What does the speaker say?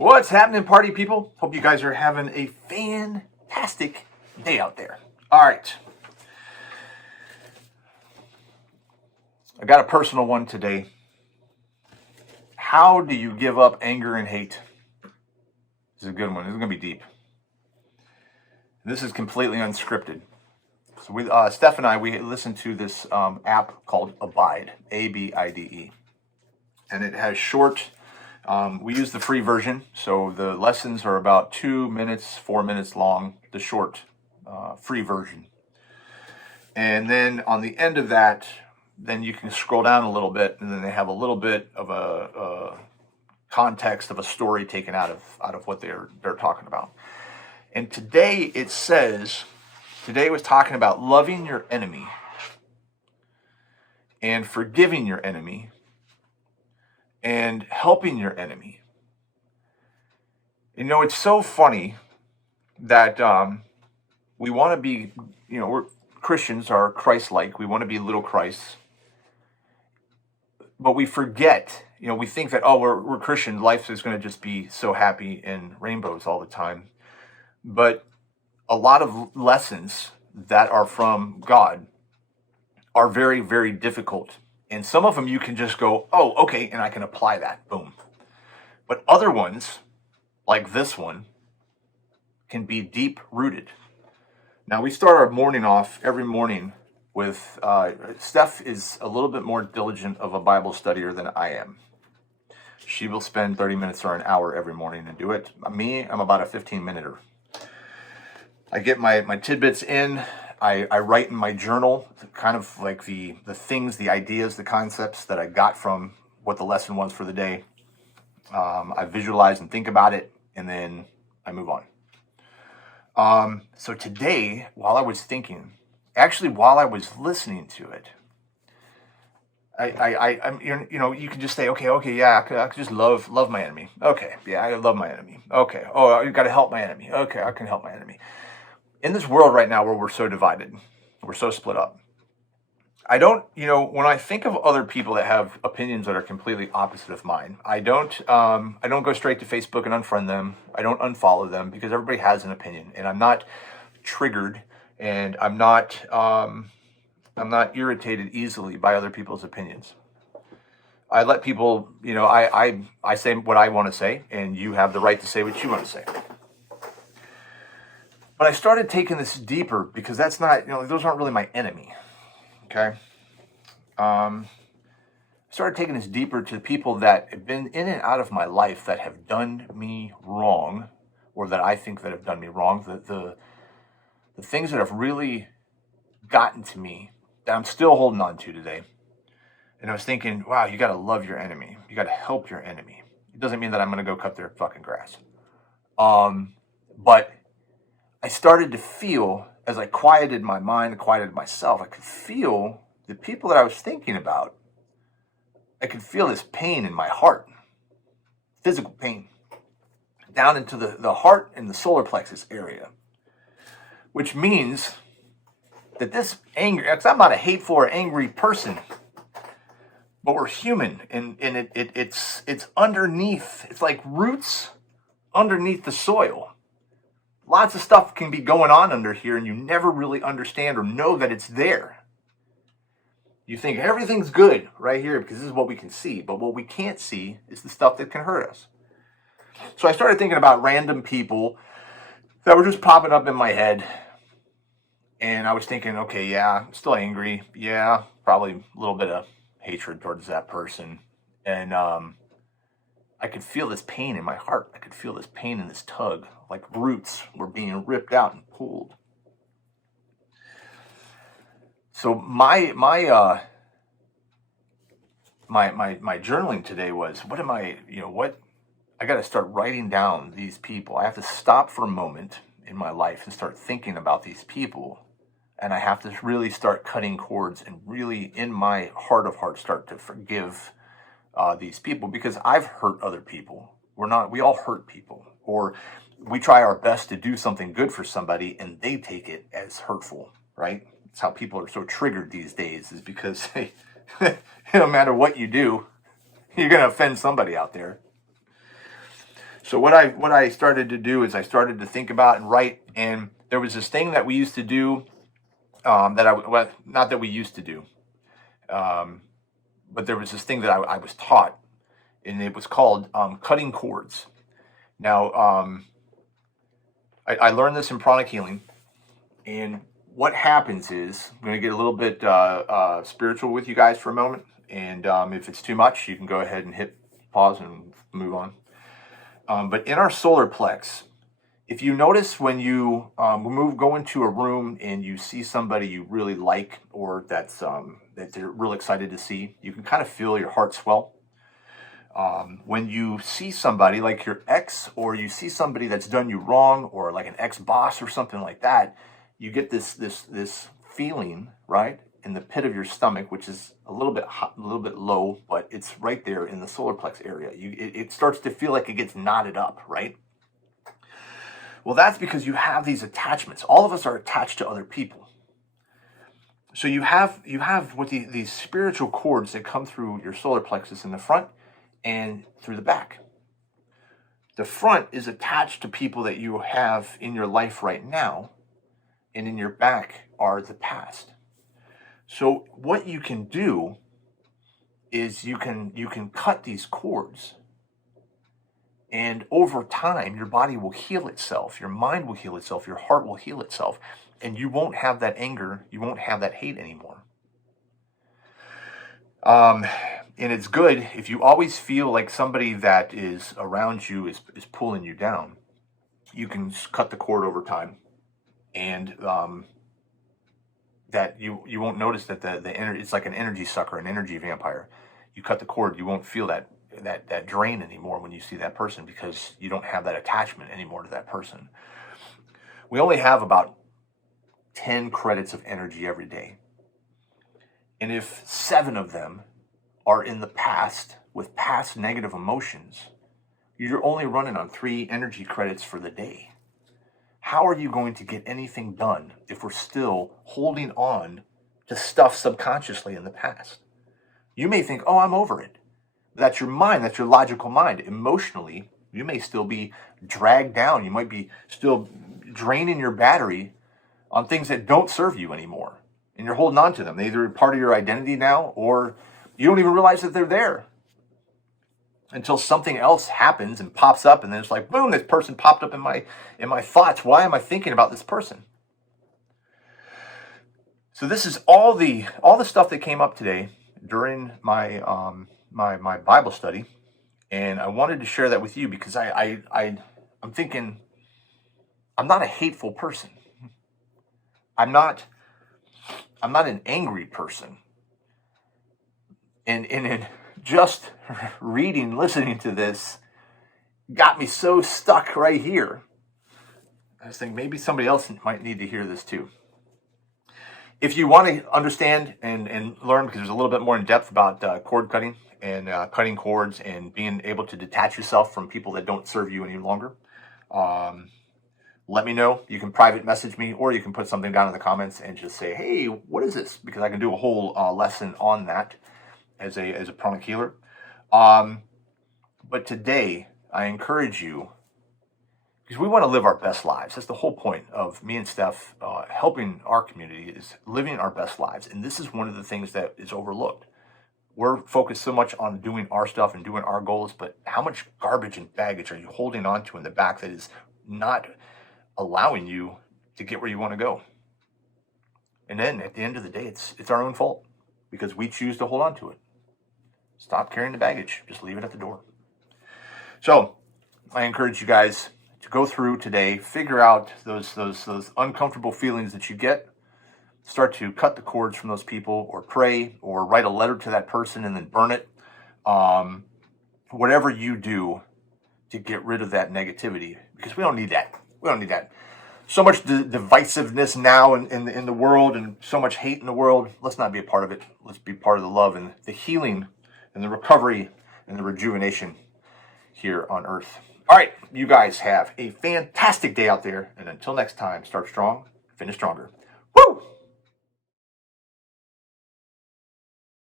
What's happening, party people? Hope you guys are having a fantastic day out there. All right. I got a personal one today. How do you give up anger and hate? This is a good one. This is going to be deep. This is completely unscripted. So Steph and I, we listened to this app called Abide, A-B-I-D-E. And it has short... we use the free version, so the lessons are about 2 minutes, 4 minutes long, the short free version. And then on the end of that, then you can scroll down a little bit, and then they have a little bit of a context of a story taken out of what they're talking about. And today it was talking about loving your enemy and forgiving your enemy and helping your enemy. You know, it's so funny that we want to be, we're Christians are Christ-like. We want to be little Christs. But we forget, we think that, we're Christian. Life is going to just be so happy and rainbows all the time. But a lot of lessons that are from God are very, very difficult. And some of them you can just go, oh, okay, and I can apply that. Boom. But other ones, like this one, can be deep-rooted. Now, we start our morning off every morning with, Steph is a little bit more diligent of a Bible studier than I am. She will spend 30 minutes or an hour every morning and do it. Me, I'm about a 15-minuter. I get my tidbits in. I write in my journal, kind of like the things, the ideas, the concepts that I got from what the lesson was for the day. I visualize and think about it, and then I move on. So today, while I was thinking, actually while I was listening to it, you can just say, okay, yeah, I could just love my enemy. Okay, yeah, I love my enemy. Okay, you got to help my enemy. Okay, I can help my enemy. In this world right now where we're so divided, we're so split up, I don't, when I think of other people that have opinions that are completely opposite of mine, I don't go straight to Facebook and unfriend them. I don't unfollow them because everybody has an opinion, and I'm not triggered, and I'm not irritated easily by other people's opinions. I let people, I say what I want to say, and you have the right to say what you want to say. But I started taking this deeper because that's not, those aren't really my enemy, okay? I started taking this deeper to people that have been in and out of my life that have done me wrong, or that I think that have done me wrong, the things that have really gotten to me that I'm still holding on to today. And I was thinking, wow, you got to love your enemy. You got to help your enemy. It doesn't mean that I'm going to go cut their fucking grass. But I started to feel, as I quieted my mind, quieted myself, I could feel the people that I was thinking about. I could feel this pain in my heart, physical pain, down into the heart and the solar plexus area, which means that this anger, because I'm not a hateful or angry person, but we're human, and it's underneath, it's like roots underneath the soil. Lots of stuff can be going on under here, and you never really understand or know that it's there. You think everything's good right here because this is what we can see, but what we can't see is the stuff that can hurt us. So I started thinking about random people that were just popping up in my head, and I was thinking, okay, yeah, I'm still angry. Yeah, probably a little bit of hatred towards that person. And I could feel this pain in my heart. I could feel this pain in this tug, like roots were being ripped out and pulled. So my journaling today was, I got to start writing down these people. I have to stop for a moment in my life and start thinking about these people. And I have to really start cutting cords and really, in my heart of hearts, start to forgive these people, because I've hurt other people. We all hurt people, or we try our best to do something good for somebody and they take it as hurtful, right? It's how people are so triggered these days, is because no matter what you do, you're going to offend somebody out there. So what I started to do is I started to think about and write, and there was this thing that we used to do, not that we used to do, but there was this thing that I was taught, and it was called cutting chords. Now, I learned this in pranic healing, and what happens is, I'm going to get a little bit spiritual with you guys for a moment, and if it's too much, you can go ahead and hit pause and move on. But in our solar plex, if you notice when you go into a room and you see somebody you really like, or that they're real excited to see, you can kind of feel your heart swell. When you see somebody like your ex, or you see somebody that's done you wrong, or like an ex-boss or something like that, you get this feeling, right, in the pit of your stomach, which is a little bit hot, a little bit low, but it's right there in the solar plex area. It starts to feel like it gets knotted up, right? Well, that's because you have these attachments. All of us are attached to other people. So you have what these spiritual cords that come through your solar plexus in the front and through the back. The front is attached to people that you have in your life right now, and in your back are the past. So what you can do is you can cut these cords, and over time your body will heal itself, your mind will heal itself, your heart will heal itself, and you won't have that anger, you won't have that hate anymore. And it's good if you always feel like somebody that is around you is pulling you down. You can cut the cord over time, and that you won't notice that the energy, it's like an energy sucker, an energy vampire. You cut the cord, you won't feel that drain anymore when you see that person, because you don't have that attachment anymore to that person. We only have about 10 credits of energy every day. And if 7 of them are in the past with past negative emotions, you're only running on 3 energy credits for the day. How are you going to get anything done if we're still holding on to stuff subconsciously in the past? You may think, oh, I'm over it. That's your mind. That's your logical mind. Emotionally, you may still be dragged down. You might be still draining your battery on things that don't serve you anymore. And you're holding on to them. They're either part of your identity now, or you don't even realize that they're there until something else happens and pops up, and then it's like, boom, this person popped up in my thoughts. Why am I thinking about this person? So this is all the stuff that came up today during my my Bible study, and I wanted to share that with you because I'm thinking, I'm not a hateful person. I'm not an angry person. And in just listening to this got me so stuck right here. I was thinking maybe somebody else might need to hear this too. If you want to understand and learn, because there's a little bit more in depth about cord cutting and cutting cords and being able to detach yourself from people that don't serve you any longer, let me know. You can private message me, or you can put something down in the comments and just say, hey, what is this? Because I can do a whole lesson on that as a pranic healer. But today, I encourage you, because we want to live our best lives. That's the whole point of me and Steph helping our community, is living our best lives. And this is one of the things that is overlooked. We're focused so much on doing our stuff and doing our goals, but how much garbage and baggage are you holding on to in the back that is not allowing you to get where you want to go? And then at the end of the day, it's our own fault because we choose to hold on to it. Stop carrying the baggage. Just leave it at the door. So I encourage you guys to go through today, figure out those uncomfortable feelings that you get, start to cut the cords from those people, or pray, or write a letter to that person and then burn it. Whatever you do to get rid of that negativity, because we don't need that. We don't need that. So much divisiveness now in the world, and so much hate in the world. Let's not be a part of it. Let's be part of the love and the healing and the recovery and the rejuvenation here on earth. All right, you guys have a fantastic day out there. And until next time, start strong, finish stronger.